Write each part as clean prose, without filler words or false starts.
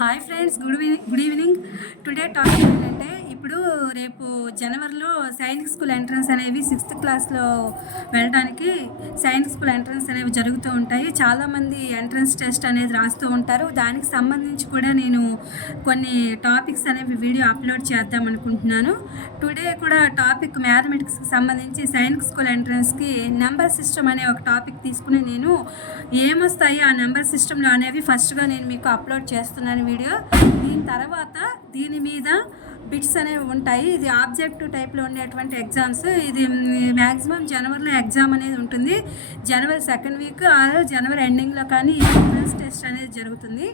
Hi friends, good evening. Today topic ఏంటంటే, ఇప్పుడు రేపు జనవరిలో సైనిక్ స్కూల్ ఎంట్రన్స్ అనేవి 6th క్లాస్లో వెళ్ళడానికి సైనిక్ స్కూల్ ఎంట్రన్స్ అనేవి జరుగుతూ ఉంటాయి. చాలామంది ఎంట్రన్స్ టెస్ట్ అనేది రాస్తూ ఉంటారు. దానికి సంబంధించి కూడా నేను కొన్ని టాపిక్స్ అనేవి వీడియో అప్లోడ్ చేద్దాం అనుకుంటున్నాను. టుడే కూడా టాపిక్ మ్యాథమెటిక్స్కి సంబంధించి సైనిక్ స్కూల్ ఎంట్రన్స్కి నెంబర్ సిస్టమ్ అనే ఒక టాపిక్ తీసుకుని నేను ఏమొస్తాయి ఆ నెంబర్ సిస్టంలో అనేవి ఫస్ట్గా నేను మీకు అప్లోడ్ చేస్తున్నాను వీడియో. దీని తర్వాత దీని మీద బిట్స్ అనేవి ఉంటాయి. ఇది ఆబ్జెక్టివ్ టైప్లో ఉండేటువంటి ఎగ్జామ్స్. ఇది మ్యాక్సిమం జనవరిలో ఎగ్జామ్ అనేది ఉంటుంది. జనవరి 2nd వీక్ ఆర్ జనవరి ఎండింగ్లో కానీ ఎంట్రన్స్ టెస్ట్ అనేది జరుగుతుంది.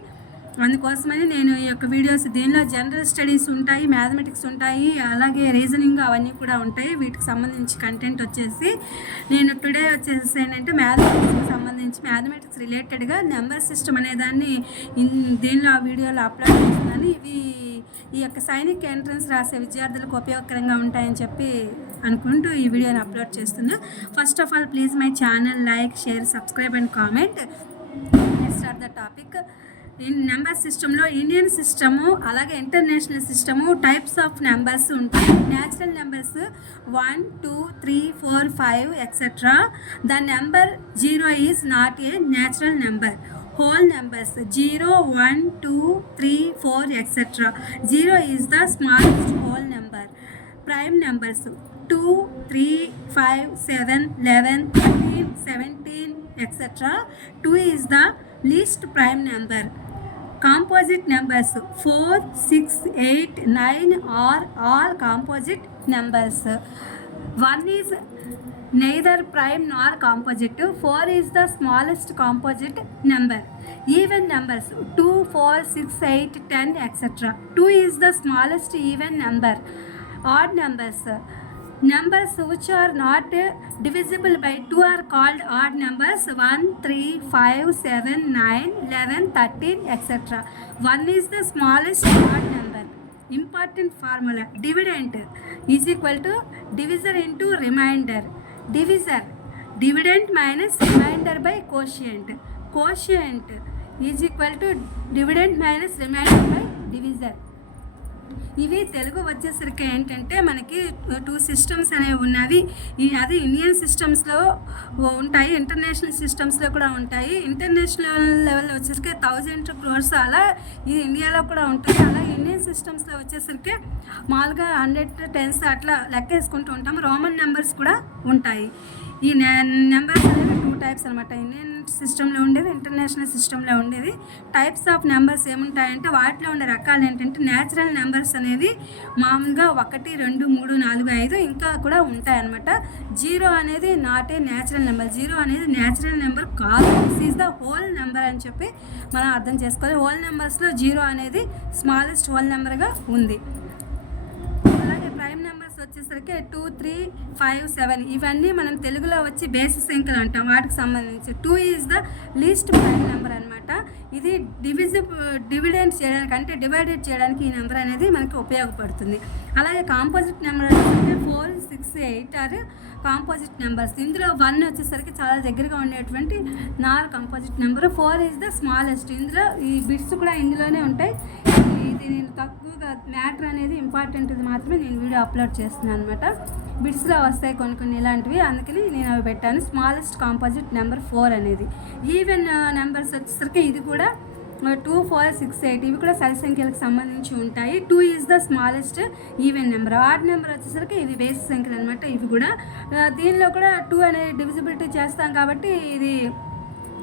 అందుకోసమని నేను ఈ యొక్క వీడియోస్, దీనిలో జనరల్ స్టడీస్ ఉంటాయి, మ్యాథమెటిక్స్ ఉంటాయి, అలాగే రీజనింగ్ అవన్నీ కూడా ఉంటాయి. వీటికి సంబంధించి కంటెంట్ వచ్చేసి నేను టుడే వచ్చేసి ఏంటంటే మ్యాథమెటిక్స్కి సంబంధించి మ్యాథమెటిక్స్ రిలేటెడ్గా నెంబర్ సిస్టమ్ అనే దాన్ని దీనిలో ఆ వీడియోలో అప్లోడ్ చేస్తున్నాను. ఇవి ఈ యొక్క సైనిక్ ఎంట్రన్స్ రాసే విద్యార్థులకు ఉపయోగకరంగా ఉంటాయని చెప్పి అనుకుంటూ ఈ వీడియోని అప్లోడ్ చేస్తున్నా. First of all, please my channel like, share, subscribe and comment. Let's start the topic. Number సిస్టంలో ఇండియన్ సిస్టము, అలాగే international system, types of numbers ఉంటాయి. Natural numbers 1, 2, 3, 4, 5 etcetera. The number 0 is not a natural number. Whole numbers 0, 1, 2, 3, 4 etc. 0 is the smallest whole number. Prime numbers 2, 3, 5, 7, 11, 13, 17 etc. 2 is the least prime number. Composite numbers 4, 6, 8, 9 are all composite numbers. 1 is neither prime nor composite. 4 is the smallest composite number. Even numbers 2, 4, 6, 8, 10 etc. 2 is the smallest even number. Odd numbers. Numbers which are not divisible by 2 are called odd numbers. 1, 3, 5, 7, 9, 11, 13 etc. 1 is the smallest odd number. Important formula. Dividend is equal to divisor into remainder. Divisor, dividend minus remainder by quotient. Quotient is equal to dividend minus remainder by divisor. ఇవి తెలుగు వచ్చేసరికి ఏంటంటే మనకి 2 systems అనేవి ఉన్నవి. అది Indian సిస్టమ్స్లో ఉంటాయి, international సిస్టమ్స్లో కూడా ఉంటాయి. ఇంటర్నేషనల్ లెవెల్లో వచ్చేసరికి 1000 crores అలా ఇది ఇండియాలో కూడా ఉంటుంది. అలా ఇండియన్ సిస్టమ్స్లో వచ్చేసరికి మామూలుగా 100, 10s అట్లా లెక్కేసుకుంటూ ఉంటాము. రోమన్ నెంబర్స్ కూడా ఉంటాయి. ఈ నెంబర్స్ అనేవి 2 టైప్స్ అనమాట. ఇండియన్ సిస్టంలో ఉండేది, ఇంటర్నేషనల్ సిస్టంలో ఉండేది. టైప్స్ ఆఫ్ నెంబర్స్ ఏముంటాయంటే వాటిలో ఉండే రకాలు ఏంటంటే న్యాచురల్ నెంబర్స్ అనేది మామూలుగా 1, 2, 3, 4, 5 ఇంకా కూడా ఉంటాయన్నమాట. 0 అనేది నాట్ ఏ న్యాచురల్ నెంబర్. 0 అనేది న్యాచురల్ నెంబర్ కాదు. This is the whole number అని చెప్పి మనం అర్థం చేసుకోవాలి. హోల్ నెంబర్స్లో 0 అనేది స్మాలెస్ట్ హోల్ నెంబర్గా ఉంది. అలాగే ప్రైమ్ నెంబర్స్ వచ్చేసరికి 2, 3, 5, 7 ఇవన్నీ మనం తెలుగులో వచ్చి బేసి సంఖ్యలు అంటాం. వాటికి సంబంధించి 2 is the least prime number అనమాట. ఇది డివిడెండ్ చేయడానికి, అంటే డివైడెడ్ చేయడానికి ఈ నెంబర్ అనేది మనకి ఉపయోగపడుతుంది. అలాగే కాంపోజిట్ నెంబర్ అంటే 4, 6, 8 ఆర్ కాంపోజిట్ నెంబర్స్. ఇందులో 1 వచ్చేసరికి చాలా దగ్గరగా ఉండేటువంటి నార్ composite number. 4 is the smallest. ఇందులో ఈ బిట్స్ కూడా ఇందులోనే ఉంటాయి. ఇది నేను తక్కువగా మ్యాటర్ అనేది ఇంపార్టెంట్ మాత్రమే నేను వీడియో అప్లోడ్ చేస్తున్నాను అనమాట. బిట్స్లో వస్తాయి కొన్ని ఇలాంటివి, అందుకని నేను అవి పెట్టాను. స్మాలెస్ట్ కాంపోజిట్ నెంబర్ 4 అనేది. ఈవెన్ నెంబర్స్ వచ్చేసరికి ఇది కూడా 2, 4, 6, 8 ఇవి కూడా సరి సంఖ్యలకు సంబంధించి ఉంటాయి. 2 is the smallest even number. Odd number వచ్చేసరికి ఇది బేసి సంఖ్యలు అనమాట. ఇవి కూడా దీనిలో కూడా 2 అనేది డివిజిబిలిటీ చేస్తాం కాబట్టి ఇది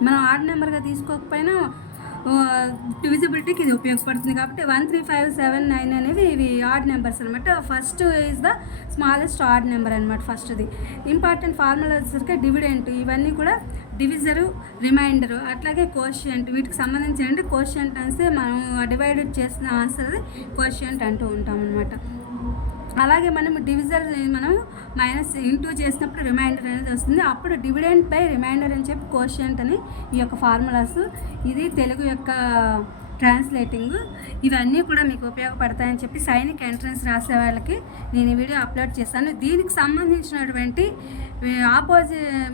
మనం ఆడ్ నెంబర్గా తీసుకోకపోయినా డివిజిబిలిటీకి ఇది ఉపయోగపడుతుంది. కాబట్టి 1, 3, 5, 7, 9 అనేవి ఇవి ఆడ్ నెంబర్స్ అనమాట. First is the smallest odd number అనమాట. ఫస్ట్ది ఇంపార్టెంట్ ఫార్ములా వచ్చేసరికి డివిడెంట్. ఇవన్నీ కూడా డివిజరు, రిమైండరు, అట్లాగే కోషియంట్. వీటికి సంబంధించి అంటే కోషియంట్ అంటే మనం డివైడెడ్ చేసిన ఆన్సర్ కోషియంట్ అంటూ ఉంటాం అనమాట. అలాగే మనం డివిజర్ మనం మైనస్ ఇంటూ చేసినప్పుడు రిమైండర్ అనేది వస్తుంది. అప్పుడు డివిడెండ్ బై రిమైండర్ అని చెప్పి కోషియంట్ అని ఈ యొక్క ఫార్ములాస్. ఇది తెలుగు యొక్క ట్రాన్స్లేటింగ్, ఇవన్నీ కూడా మీకు ఉపయోగపడతాయని చెప్పి సైనిక్ ఎంట్రన్స్ రాసే వాళ్ళకి నేను ఈ వీడియో అప్లోడ్ చేశాను. దీనికి సంబంధించినటువంటి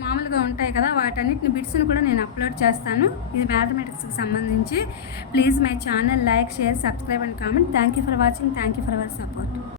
మామూలుగా ఉంటాయి కదా, వాటన్నిటిని బిట్స్ని కూడా నేను అప్లోడ్ చేస్తాను. ఇది మ్యాథమెటిక్స్కి సంబంధించి. Please my channel like, share, subscribe and comment. Thank you for watching. Thank you for our support.